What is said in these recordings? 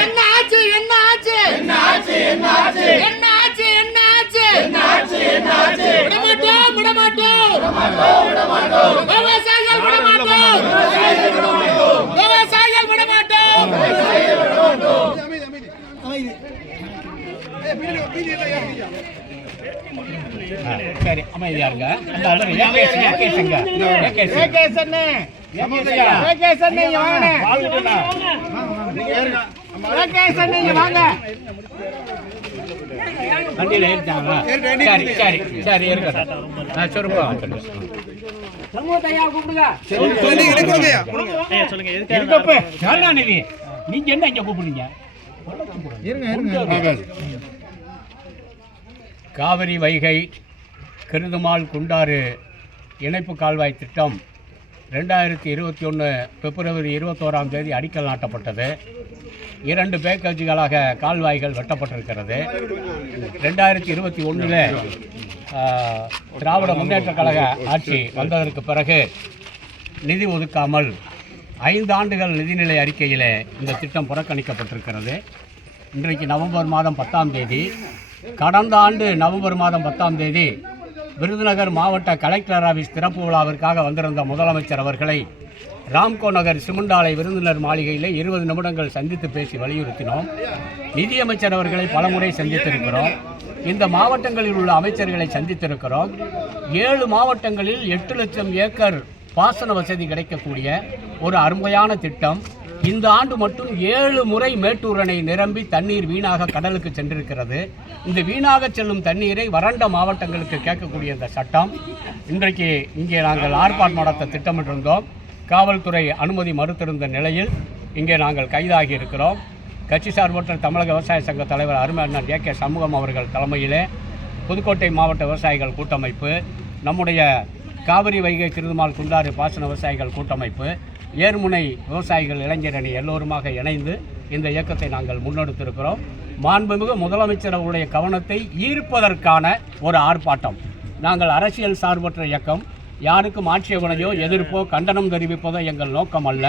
என்ன ஆச்சு என்ன ஆச்சு என்ன ஆச்சு நம்ம விடமாட்டோம் விடமாட்டோம். சரி அமைதியா இருங்க. பேசுங்க பேசுங்க வாங்க. சரி சரி சரி நீங்க என்ன இங்க கூப்பிடுங்க காவிரி வைகை கிருதுமால் குண்டாறு இணைப்பு கால்வாய் திட்டம் ரெண்டாயிரத்தி இருபத்தி ஒன்று பிப்ரவரி இருபத்தோராம் தேதி அடிக்கல் நாட்டப்பட்டது. இரண்டு பேக்கேஜுகளாக கால்வாய்கள் வெட்டப்பட்டிருக்கிறது. ரெண்டாயிரத்தி இருபத்தி ஒன்றில் திராவிட முன்னேற்றக் கழக ஆட்சி வந்ததற்கு பிறகு நிதி ஒதுக்காமல் ஐந்து ஆண்டுகள் நிதிநிலை அறிக்கையிலே இந்த திட்டம் புறக்கணிக்கப்பட்டிருக்கிறது. இன்றைக்கு நவம்பர் மாதம் பத்தாம் தேதி. கடந்த ஆண்டு நவம்பர் மாதம் பத்தாம் தேதி விருதுநகர் மாவட்ட கலெக்டர் ஆஃபீஸ் திறப்பு விழாவிற்காக வந்திருந்த முதலமைச்சர் அவர்களை ராம்கோ நகர் சிமுண்டாலை விருந்தினர் மாளிகையில் இருபது நிமிடங்கள் சந்தித்து பேசி வலியுறுத்தினோம். நிதியமைச்சர் அவர்களை பலமுறை சந்தித்திருக்கிறோம். இந்த மாவட்டங்களில் உள்ள அமைச்சர்களை சந்தித்திருக்கிறோம். ஏழு மாவட்டங்களில் எட்டு லட்சம் ஏக்கர் பாசன வசதி கிடைக்கக்கூடிய ஒரு அருமையான திட்டம். இந்த ஆண்டு மட்டும் ஏழு முறை மேட்டூர் அணை நிரம்பி தண்ணீர் வீணாக கடலுக்கு சென்றிருக்கிறது. இந்த வீணாக செல்லும் தண்ணீரை வறண்ட மாவட்டங்களுக்கு கேட்கக்கூடிய இந்த சட்டம். இன்றைக்கு இங்கே நாங்கள் ஆர்ப்பாட்டம் நடத்த திட்டமிட்டிருந்தோம். காவல்துறை அனுமதி மறுத்திருந்த நிலையில் இங்கே நாங்கள் கைதாகி இருக்கிறோம். கட்சி சார்பற்ற தமிழக விவசாய சங்க தலைவர் அருமை அண்ணன் ஏ கே. சமூகம் அவர்கள் தலைமையிலே புதுக்கோட்டை மாவட்ட விவசாயிகள் கூட்டமைப்பு நம்முடைய காவிரி வைகை திருமால் குண்டாறு பாசன விவசாயிகள் கூட்டமைப்பு ஏர்முனை விவசாயிகள் இளைஞரணி எல்லோருமாக இணைந்து இந்த இயக்கத்தை நாங்கள் முன்னெடுத்திருக்கிறோம். மாண்புமிகு முதலமைச்சர் அவருடைய கவனத்தை ஈர்ப்பதற்கான ஒரு ஆர்ப்பாட்டம். நாங்கள் அரசியல் சார்பற்ற இயக்கம் யாருக்கும் ஆட்சேபனையோ எதிர்ப்போ கண்டனம் தெரிவிப்பதோ எங்கள் நோக்கம் அல்ல.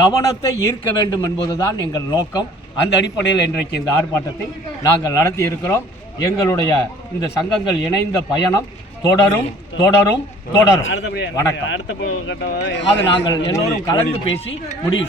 கவனத்தை ஈர்க்க வேண்டும் என்பதுதான் எங்கள் நோக்கம். அந்த அடிப்படையில் இன்றைக்கு இந்த ஆர்ப்பாட்டத்தை நாங்கள் நடத்தி இருக்கிறோம் எங்களுடைய இந்த சங்கங்கள் இணைந்த பயணம் தொடரும் தொடரும் தொடரும். வணக்கம். அது நாங்கள் எல்லோரும் கலந்து பேசி முடிவு